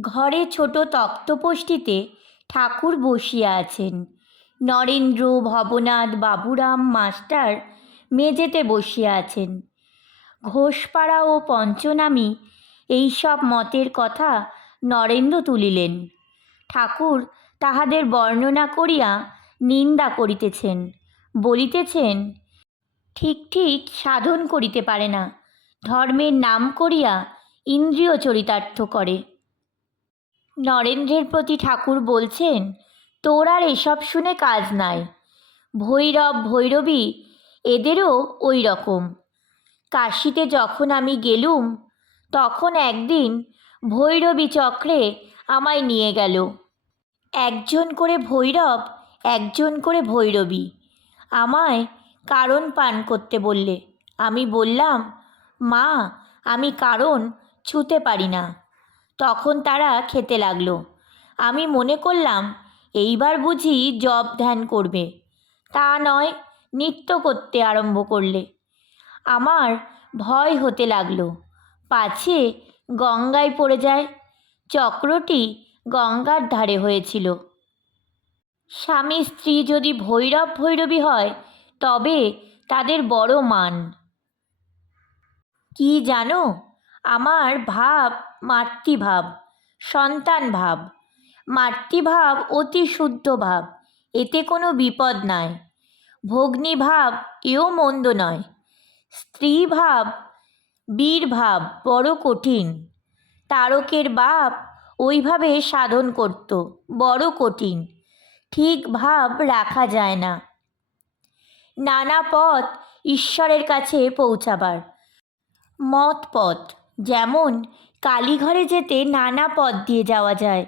ঘরে ছোট তক্তপোষটিতে ঠাকুর বসিয়া আছেন। নরেন্দ্র, ভবনাথ, বাবুরাম, মাস্টার মেঝেতে বসিয়া আছেন। ঘোষপাড়া ও পঞ্চনামী এইসব মতের কথা নরেন্দ্র তুলিলেন। ঠাকুর তাহাদের বর্ণনা করিয়া নিন্দা করিতেছেন, বলিতেছেন, ঠিক ঠিক সাধন করিতে পারে না। ধর্মের নাম করিয়া ইন্দ্রিয় চরিতার্থ করে। নরেন্দ্রের প্রতি ঠাকুর বলছেন, তোর আর এসব শুনে কাজ নাই। ভৈরব, ভৈরবী, এদেরও ওই রকম। কাশিতে যখন আমি গেলুম, তখন একদিন ভৈরবী চক্রে আমায় নিয়ে গেল। একজন করে ভৈরব, একজন করে ভৈরবী। আমায় কারণ পান করতে বললে। আমি বললাম, মা, আমি কারণ ছুতে পারি না। তখন তারা খেতে লাগল। আমি মনে করলাম, এইবার বুঝি জব ধ্যান করবে। তা নয়, নৃত্য করতে আরম্ভ করলে। আমার ভয় হতে লাগল। পাছে গঙ্গায় পড়ে যায়, চক্রটি গঙ্গার ধারে হয়েছিল। স্বামী স্ত্রী যদি ভৈরব ভৈরবী হয়, তবে তাদের বড় মান। কি জানো, আমার ভাব মাতৃভাব, সন্তান ভাব। মাতৃভাব অতি শুদ্ধ ভাব, এতে কোনো বিপদ নাই। ভগ্নী ভাব এও মন্দ নয়। স্ত্রীভাব বীরভাব বড় কঠিন। তারকের বাপ ওইভাবে সাধন করত, বড় কঠিন। ঠিক ভাব রাখা যায় না। নানা পথ ঈশ্বরের কাছে পৌঁছাবার। মত পথ, যেমন কালীঘরে যেতে নানা পথ দিয়ে যাওয়া যায়।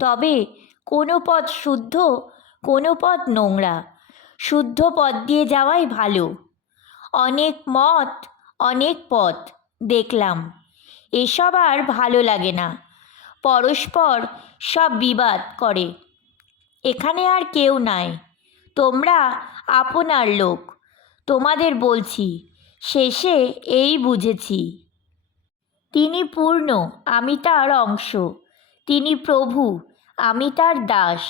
তবে কোনো পথ শুদ্ধ, কোনো পথ নোংরা। শুদ্ধ পথ দিয়ে যাওয়াই ভালো। অনেক মত, অনেক পথ দেখলাম। এসব আর ভালো লাগে না। পরস্পর সব বিবাদ করে। এখানে আর কেউ নাই। তোমরা আপনার লোক। তোমাদের বলছি। শেষে এই বুঝেছি। তিনি পূর্ণ, আমি তার অংশ। তিনি প্রভু, আমি তার দাস।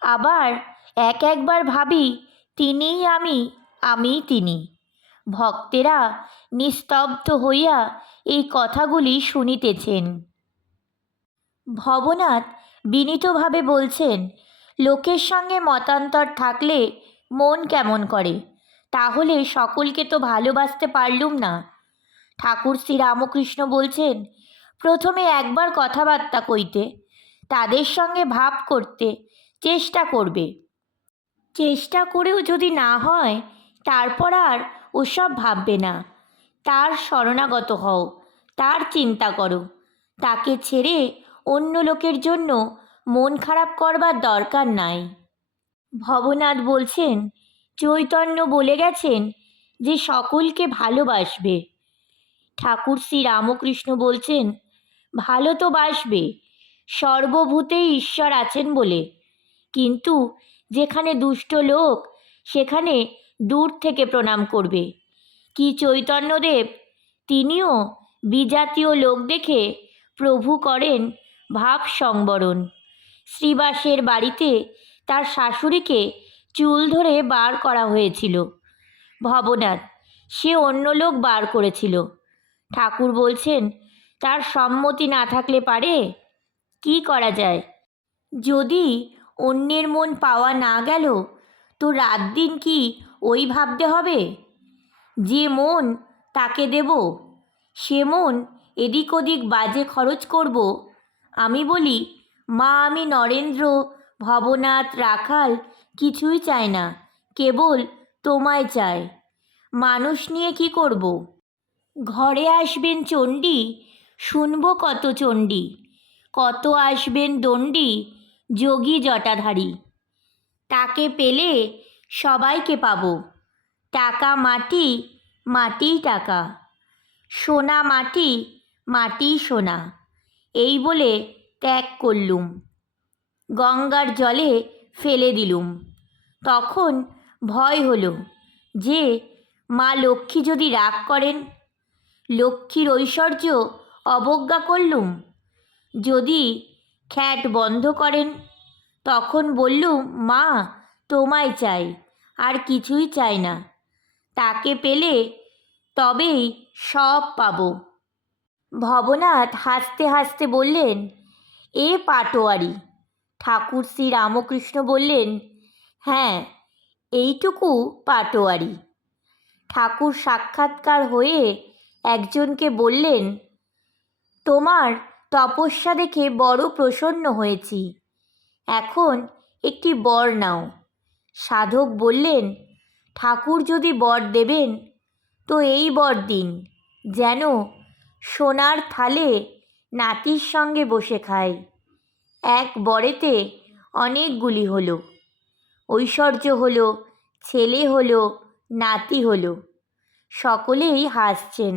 আবার এক একবার ভাবি, তিনিই আমি আমি তিনি। ভক্তেরা নিস্তব্ধ হইয়া এই কথাগুলি শুনিতেছেন। ভবনাথ বিনীতভাবে বলছেন, লোকের সঙ্গে মতান্তর থাকলে মন কেমন করে? তাহলে সকলকে তো ভালোবাসতে পারলুম না। ঠাকুর শ্রী রামকৃষ্ণ বলছেন, প্রথমে একবার কথাবার্তা কইতে, তাদের সঙ্গে ভাব করতে চেষ্টা করবে। চেষ্টা করেও যদি না হয়, তারপর আর ওসব ভাববে না। তার শরণাগত হও, তার চিন্তা করো। তাকে ছেড়ে অন্য লোকের জন্য মন খারাপ করবার দরকার নাই। ভবনাথ বলছেন, চৈতন্য বলে গেছেন যে সকলকে ভালোবাসবে। ঠাকুর শ্রী রামকৃষ্ণ বলছেন, ভালো তো বাসবে সর্বভূতেই ঈশ্বর আছেন বলে। কিন্তু যেখানে দুষ্ট লোক, সেখানে দূর থেকে প্রণাম করবে। কি চৈতন্যদেব, তিনিও বিজাতীয় লোক দেখে প্রভু করেন ভাব সংবরণ। শ্রীবাসের বাড়িতে তার শাশুড়িকে চুল ধরে বার করা হয়েছিল। ভবনাথ, সে অন্য লোক বার করেছিল। ঠাকুর বলছেন, তার সম্মতি না থাকলে পারে? কি করা যায়? যদি অন্যের মন পাওয়া না গেল, তো রাত দিন কি ওই ভাবতে হবে? যে মন তাকে দেব, সে মন এদিক ওদিক বাজে খরচ করব। আমি বলি, মা আমি নরেন্দ্র, ভবনাথ, রাখাল কিছুই চাই না, কেবল তোমায় চাই। মানুষ নিয়ে কি করব? ঘরে আসবেন চণ্ডী? শুনব কত চণ্ডী। কত আসবেন দণ্ডী? যোগী জটাধারী। তাকে পেলে সবাইকে পাব। টাকা মাটি, মাটিই টাকা। সোনা মাটি মাটি সোনা। এই বলে ত্যাগ করলুম। গঙ্গার জলে ফেলে দিলুম। তখন ভয় হলো যে মা লক্ষ্মী যদি রাগ করেন লক্ষ্মীর ঐশ্বর্য অবজ্ঞা করলুম। যদি খ্যাট বন্ধ করেন, তখন বললুম, মা, তোমায় চাই, আর কিছুই চাই না। তাকে পেলে তবেই সব পাব। ভবনাথ হাসতে হাসতে বললেন, এ পাটোয়ারি। ঠাকুর শ্রী রামকৃষ্ণ বললেন হ্যাঁ এইটুকু পাটোয়ারি। ঠাকুর সাক্ষাৎকার হয়ে একজনকে বললেন, তোমার তপস্যা দেখে বড় প্রসন্ন হয়েছি। এখন একটি বর নাও। সাধক বললেন, ঠাকুর যদি বর দেবেন, তো এই বর দিন, যেন সোনার থালে নাতির সঙ্গে বসে খায়। এক বরেতে অনেকগুলি হলো। ঐশ্বর্য হলো, ছেলে হলো, নাতি হলো। সকলেই হাসছেন।